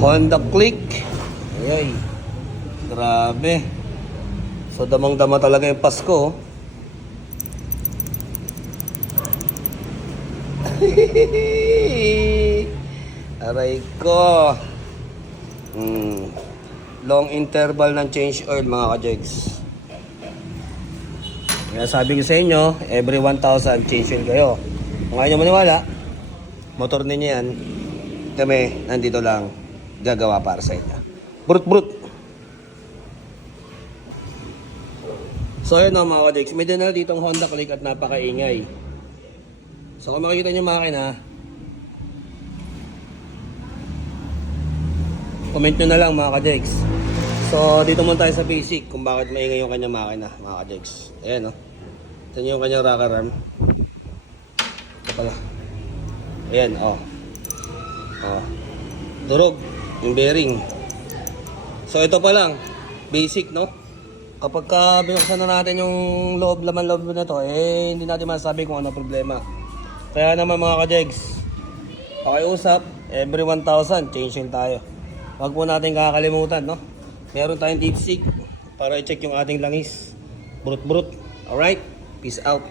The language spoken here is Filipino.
Honda Click. Ay, grabe. So damang-dama talaga yung Pasko. Aray ko. Long interval ng change oil mga ka-jegs. Kaya sabi ko sa inyo, every 1,000 change oil kayo. Kung ayaw nyo maniwala, motor ninyo yan, kami nandito lang gagawa para sa inyo. Brut. So ayun mga ka-jegs, may dinala ditong Honda Click at napakaingay. So kung makikita nyo makina, comment nyo na lang mga ka-jegs. So dito muna tayo sa basic kung bakit maingay yung kanyang makina mga ka-jegs. Ayan o. Ito nyo yung kanyang rocker arm. Ito pala. Ayan o. Durog yung bearing. So ito pa lang. Basic no. Kapag binuksan na natin yung laman loob na to, hindi natin masasabi kung ano problema. Kaya naman mga ka-jegs, pakiusap, every 1,000 change oil tayo. Huwag po natin kakalimutan, no? Meron tayong dipstick para i-check yung ating langis. Brut. Alright? Peace out.